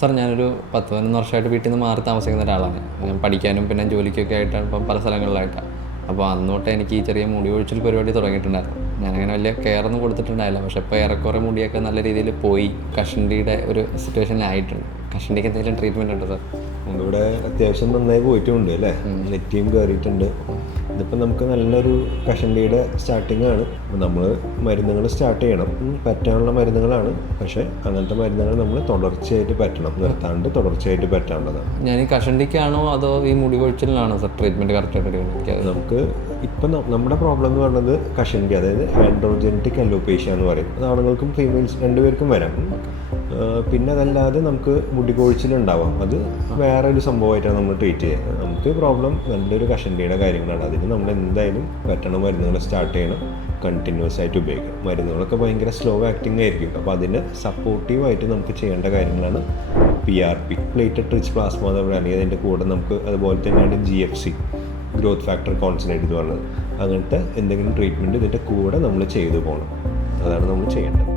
Sir ഞാനൊരു 10-11 വർഷമായിട്ട് വീട്ടിൽ നിന്ന് മാറി താമസിക്കുന്ന ഒരാളാണ്. ഞാൻ പഠിക്കാനും പിന്നെ ജോലിക്കൊക്കെ ആയിട്ടാണ് ഇപ്പം പല സ്ഥലങ്ങളിലായിട്ടാണ്. അപ്പോൾ അന്ന് തൊട്ട് എനിക്ക് ഈ ചെറിയ മുടി കൊഴിച്ചിൽ പരിപാടി തുടങ്ങിയിട്ടുണ്ടായിരുന്നു. ഞാനങ്ങനെ വലിയ കെയറൊന്നും കൊടുത്തിട്ടുണ്ടായില്ല. പക്ഷേ ഇപ്പോൾ ഏറെക്കുറെ മുടിയൊക്കെ നല്ല രീതിയിൽ പോയി കഷണ്ടിയുടെ ഒരു സിറ്റുവേഷനിലായിട്ടുണ്ട്. കഷണ്ടിക്ക് എന്തെങ്കിലും ട്രീറ്റ്മെൻറ്റ് ഉണ്ടോ സാർ? ഇവിടെ അത്യാവശ്യം നന്നായി പോയിട്ടുണ്ട് അല്ലേ, നെറ്റിയും കയറിയിട്ടുണ്ട്. ഇതിപ്പോൾ നമുക്ക് നല്ലൊരു കഷണ്ടിയുടെ സ്റ്റാർട്ടിംഗ് ആണ്. നമ്മൾ മരുന്നുകൾ സ്റ്റാർട്ട് ചെയ്യണം, പറ്റാനുള്ള മരുന്നുകളാണ്. പക്ഷേ അങ്ങനത്തെ മരുന്നുകൾ നമ്മൾ തുടർച്ചയായിട്ട് പറ്റണം, നിർത്താണ്ട് തുടർച്ചയായിട്ട് പറ്റാനുള്ളതാണ്. ഞാൻ ഈ കഷണ്ടിക്കാണോ അതോ ഈ മുടി കൊഴിച്ചിലിനാണോ സാർ ട്രീറ്റ്മെൻറ്റ് കറക്റ്റായിട്ട് എടുക്കുന്നത്? നമുക്ക് ഇപ്പം നമ്മുടെ പ്രോബ്ലം എന്ന് പറയുന്നത് കഷണ്ടി, അതായത് ആൻഡ്രോജനറ്റിക് അലോപേഷ്യ എന്ന് പറയും. അത് ആണുങ്ങൾക്കും ഫീമെയിൽസ് രണ്ടുപേർക്കും വരാം. പിന്നെ അതല്ലാതെ നമുക്ക് മുടി കൊഴിച്ചിലുണ്ടാവാം, അത് വേറെ ഒരു സംഭവമായിട്ടാണ് നമ്മൾ ട്രീറ്റ് ചെയ്യുക. നമുക്ക് പ്രോബ്ലം നല്ലൊരു കഷണ്ടിയുടെ കാര്യങ്ങളാണ്. അതിന് നമ്മൾ എന്തായാലും പറ്റണ മരുന്നുകൾ സ്റ്റാർട്ട് ചെയ്യണം, കണ്ടിന്യൂസ് ആയിട്ട് ഉപയോഗിക്കണം. മരുന്നുകളൊക്കെ ഭയങ്കര സ്ലോ ആക്ടിങ് ആയിരിക്കും. അപ്പോൾ അതിന് സപ്പോർട്ടീവായിട്ട് നമുക്ക് ചെയ്യേണ്ട കാര്യങ്ങളാണ് PRP, പ്ലേറ്റഡ് റിച്ച് പ്ലാസ്മ എന്ന് പറയുന്നത്. അതിൻ്റെ കൂടെ നമുക്ക് അതുപോലെ തന്നെയാണ് GFC, ഗ്രോത്ത് ഫാക്ടർ കോൺസെൻട്രേറ്റ് എന്ന് പറയുന്നത്. അങ്ങനത്തെ എന്തെങ്കിലും ട്രീറ്റ്മെൻറ്റ് ഇതിൻ്റെ കൂടെ നമ്മൾ ചെയ്തു പോകണം. അതാണ് നമ്മൾ ചെയ്യേണ്ടത്.